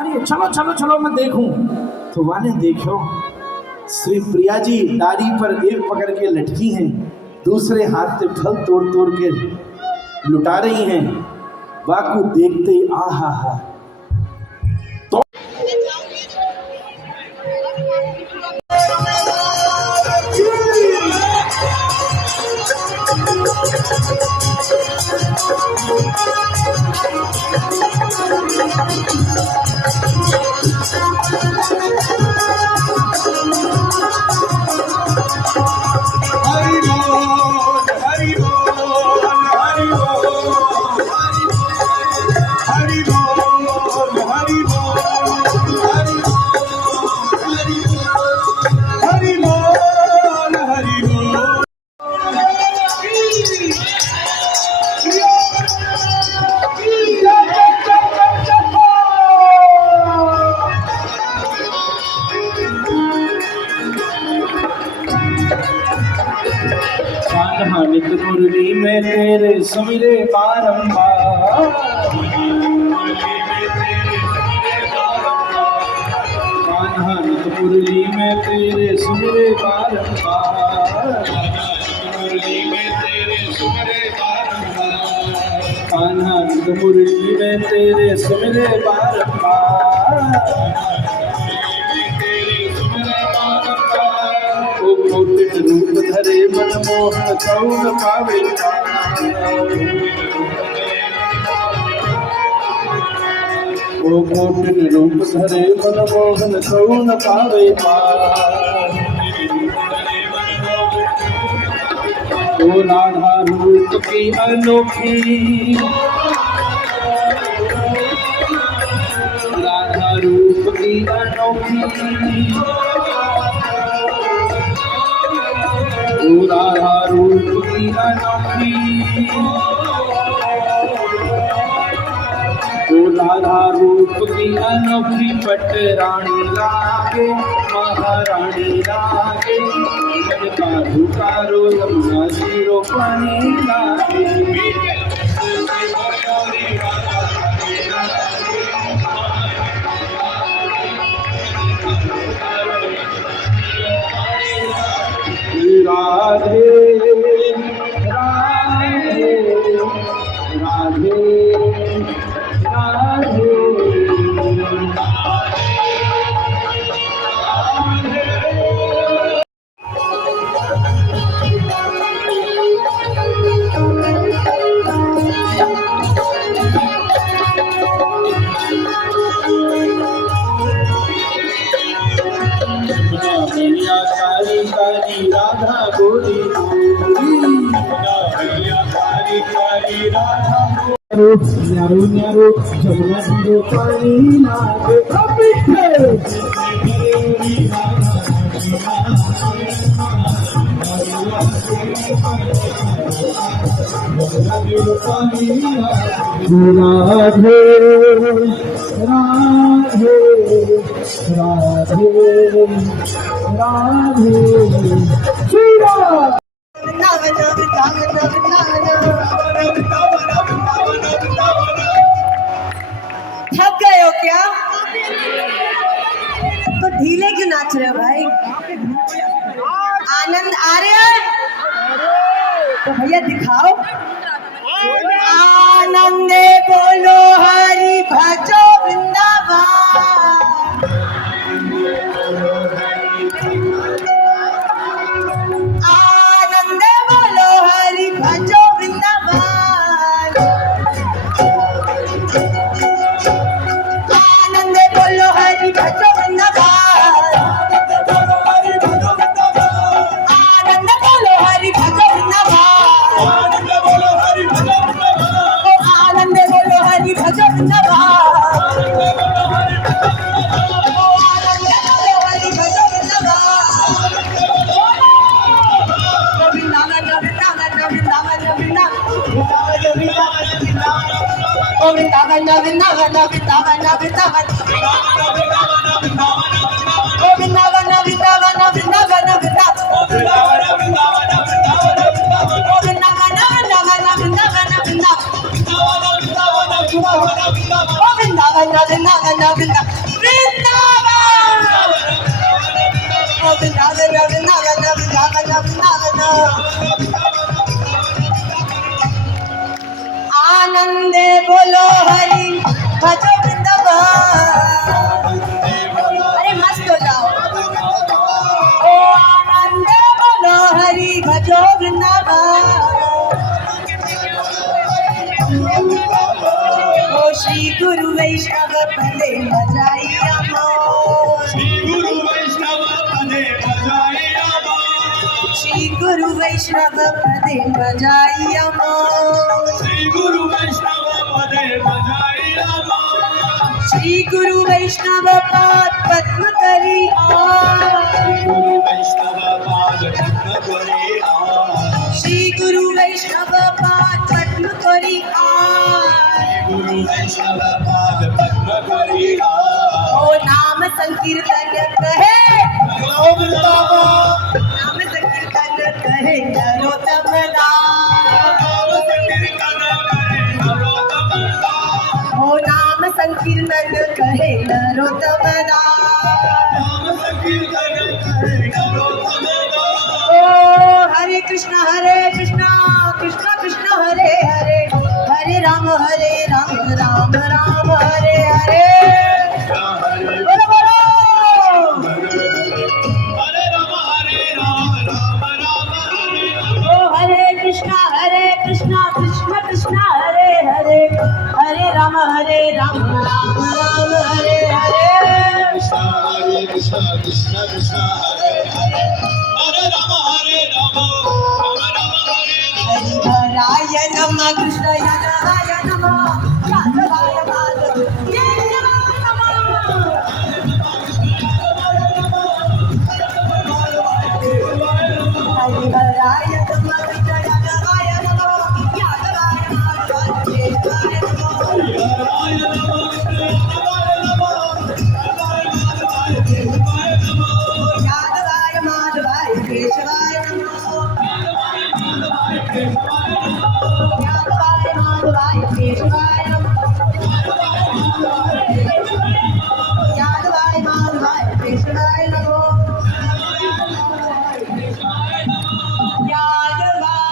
आ रही है, चलो चलो चलो मैं देखूं। तो वाने देखो श्री प्रिया जी डारी पर एक पकड़ के लटकी हैं, दूसरे हाथ से फल तोड़ तोड़ के लुटा रही हैं। वाकू देखते ही आहा हा। तो नित मुरली में तेरे सुमिरे बारंबार, कान्हा नित मुरली में तेरे सुमिरे बारंबार, कान्हा नित मुरली में तेरे सुमिरे बारंबार। कोटिन रूप धरे मनमोहन कौन पावे, ओ कोटिन रूप धरे मनमोहन कौन पावे पार। ओ राधा रूप की अनोखी, राधा रूप की अनोखी, राधा रूप की अनोखी, राधा रूप की अनोखी पट रानी लागे, महारानी लागे, कारू कारो यमुना जीरो पानी लागे। राधे राधे राधे राधे। काली काली राधा गोरी गोरी, काली काली राधा न्यारो न्यारो जमुना जीरो पानी लागे, राधे राधे राधे राधे श्री राम। थक गए हो क्या? तो ढीले क्यों नाच रहे हो भाई? आनंद आ रहा है तो भैया दिखाओ। आनंदे बोलो हरि भजो वृंदावन, आनंदे बोलो हरि भजो वृंदावन, आनंदे बोलो हरि भजो वृंदावन, आनंद बोलो हरि भजो वृंदावन, आनंद बोलो हरि भजो वृंदावन, वृंदावन वृंदावन वृंदावन वृंदावन, ओ वृंदावन वृंदावन वृंदावन वृंदावन, ओ वृंदावन वृंदावन वृंदावन वृंदावन, ओ वृंदावन वृंदावन ओ वृंदावन वृंदावन वृंदावन वृंदावन आनंदे बोलो हरि भजो वृंदावन अरे मस्त हो जाओ ओ आनंदे बोलो हरि भजो वृंदावन ओ श्री गुरु वैष्णव पदे बजाइया मोर श्री गुरु वैष्णव पदे बजाइया श्री गुरु वैष्णव पदे बजाइया मोर श्री गुरु वैष्णव पदे बजाइया श्री गुरु वैष्णव पाद पद्म करी गुरु वैष्णव पाद पद्म करी श्री गुरु वैष्णव पाद पद्म करी गुरु वैष्णव पाद पद्म करी ओ नाम संकीर्तन कहे नाम संकीर्तन कहे नरोत्तम ओ नाम संकीर्तन कहे नरोत्तम ओ हरे कृष्ण कृष्ण कृष्ण हरे हरे हरे राम राम राम हरे हरे बोलो बोलो ओ हरे कृष्ण कृष्ण कृष्ण हरे हरे हरे राम राम राम हरे हरे कृष्ण कृष्ण कृष्ण हरे हरे हरे राम हरिहराय नमः कृष्णाय नमः माधवाय माधवाय हरिहराय नमः कृष्णाय नमः यादवाय माधवाय यादवाय माधवाय केशवाय नमः यादवाय माधवाय केशवाय नमः यादवाय माधवाय केशवाय नमः यादवाय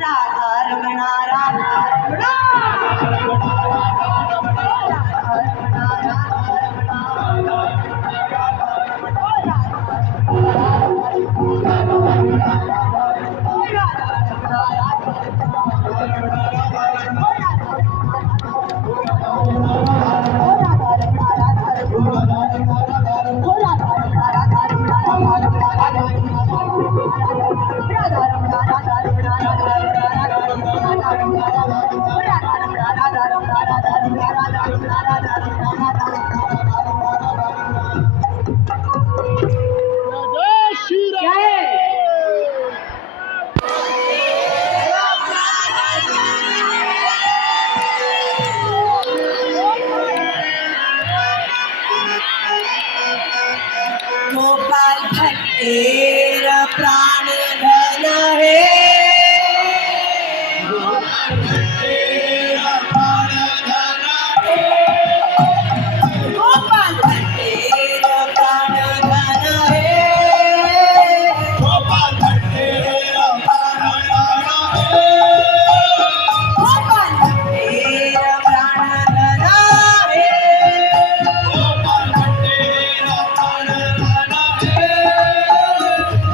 राधा रमणा राधा रमणा गोपाल भट्टेर प्राण धन है गोपाल भट्टेर प्राण धन है गोपाल भट्टेर प्राण धन है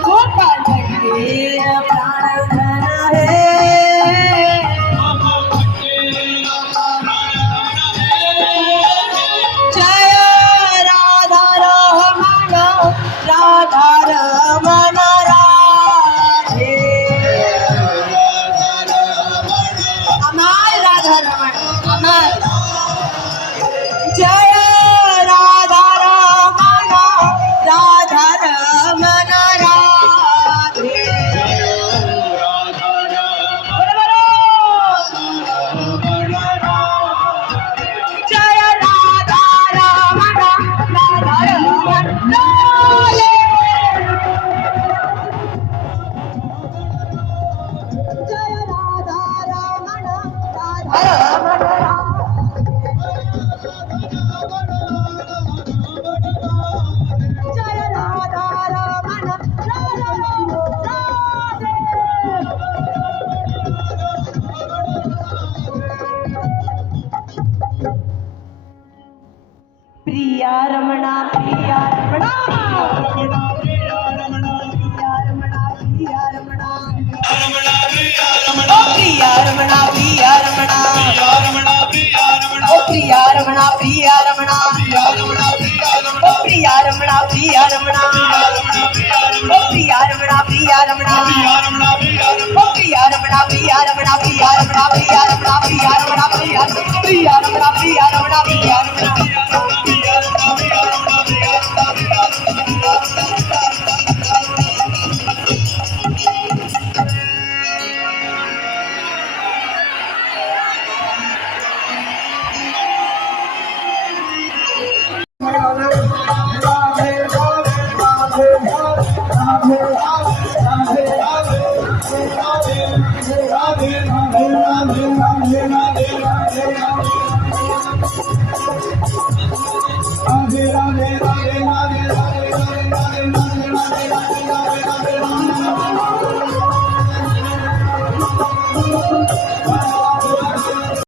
गोपाल भट्टेर प्राण धन है जय राधा रमण राधा रमण राधे अमर राधा रमण अमर जय राधा रमण राधा रमण राधे रमण राम जय राधा रमण राधे प्रिया रमणा प्रिया रमणा रमणा प्रिया रमणा प्रिया रमणा प्रिया रमणा रमणा प्रिया रमणा ओ प्रिया रमणा प्रिया रमणा प्रिया रमणा ओ प्रिया रमणा प्रिया रमणा ओ प्रिया रमणा प्रिया रमणा ओ प्रिया रमणा प्रिया रमणा ओ प्रिया रमणा प्रिया रमणा प्रिया रमणा प्रिया